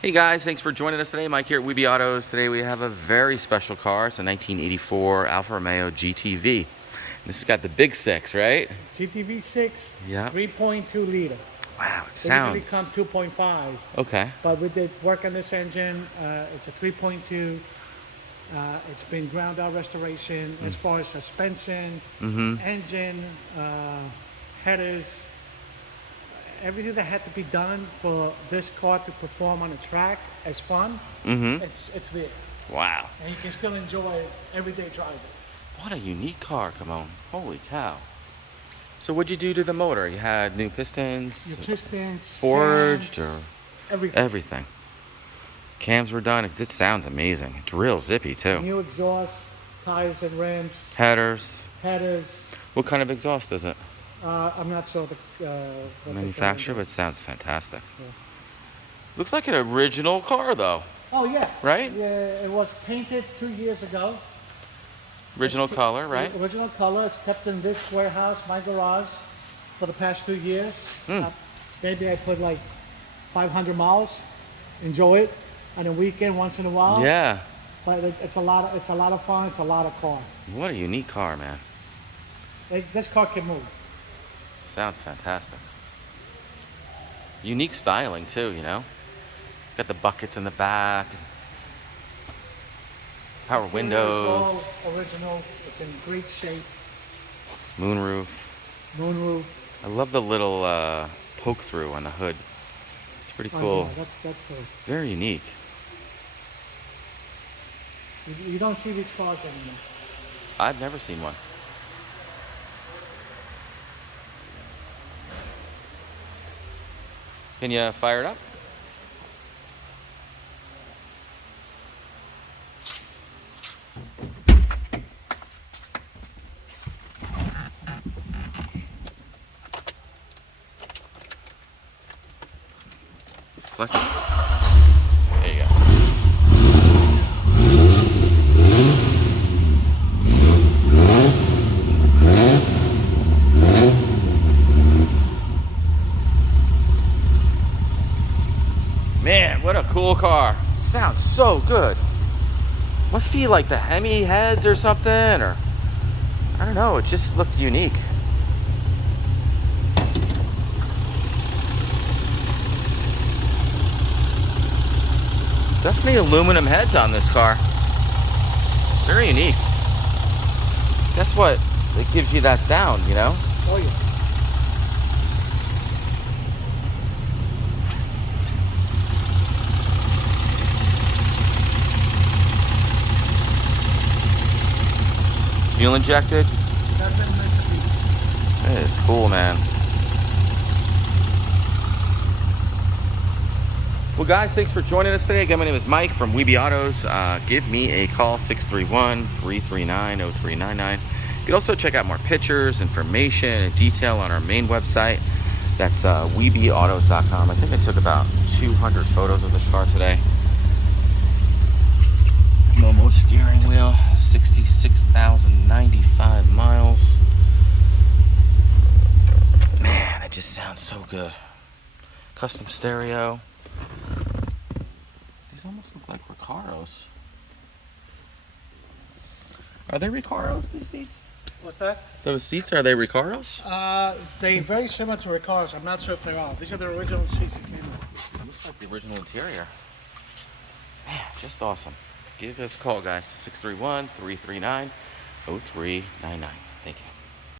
Hey guys, thanks for joining us today. Mike here at Weeby Autos. Today we have a very special car. It's a 1984 Alfa Romeo GTV. This has got the big six, right? GTV 6, Yeah. 3.2 liter. Wow, it They usually sounds... come 2.5, Okay. but we did work on this engine. It's a 3.2. It's been ground out restoration as far as suspension, engine, headers, everything that had to be done for this car to perform on the track as fun. It's there, Wow. and you can still enjoy everyday driving. What a unique car, come on. Holy cow. So what'd you do to the motor? You had new pistons? Your pistons, Forged cams, or everything. everything? Cams were done. It sounds amazing. It's real zippy too. New exhaust, tires and rims, Headers. headers. What kind of exhaust is it? I'm not sure what Manufacturer, but it sounds fantastic. Yeah. Looks like an original car though, Oh yeah. right? Yeah, it was painted 2 years ago. Original color, right? Original color. It's kept in this warehouse, my garage, for the past 2 years. Maybe I put like 500 miles. Enjoy it on a weekend once in a while. Yeah. But it's a lot of fun. It's a lot of car. What a unique car, man. This car can move. Sounds fantastic. Unique styling too, you know? Got the buckets in the back. Power windows. It's all original. It's in great shape. Moonroof. Moonroof. I love the little poke through on the hood. It's pretty cool. Oh, yeah, that's cool. Very unique. You don't see these cars anymore. I've never seen one. Can you fire it up? Clutch. There you go. Man, what a cool car. Sounds so good. Must be like the Hemi heads or something, or I don't know, it just looked unique. Definitely aluminum heads on this car. Very unique. Guess what? It gives you that sound, you know? Oh yeah. Fuel injected. That's been meant to be. It is cool, man. Well, guys, thanks for joining us today. Again, my name is Mike from Weeby Autos. Give me a call, 631-339-0399. You can also check out more pictures, information, and detail on our main website. That's weebyautos.com. I think I took about 200 photos of this car today. Momo steering wheel, 66,095 miles. Man, it just sounds so good. Custom stereo. These almost look like Recaros. Are they Recaros, these seats? What's that? Those seats, are they Recaros? They're very similar to our cars. I'm not sure if they are. These are the original seats that came in. Looks like the original interior. Man, just awesome. Give us a call, guys. 631-339-0399. Thank you.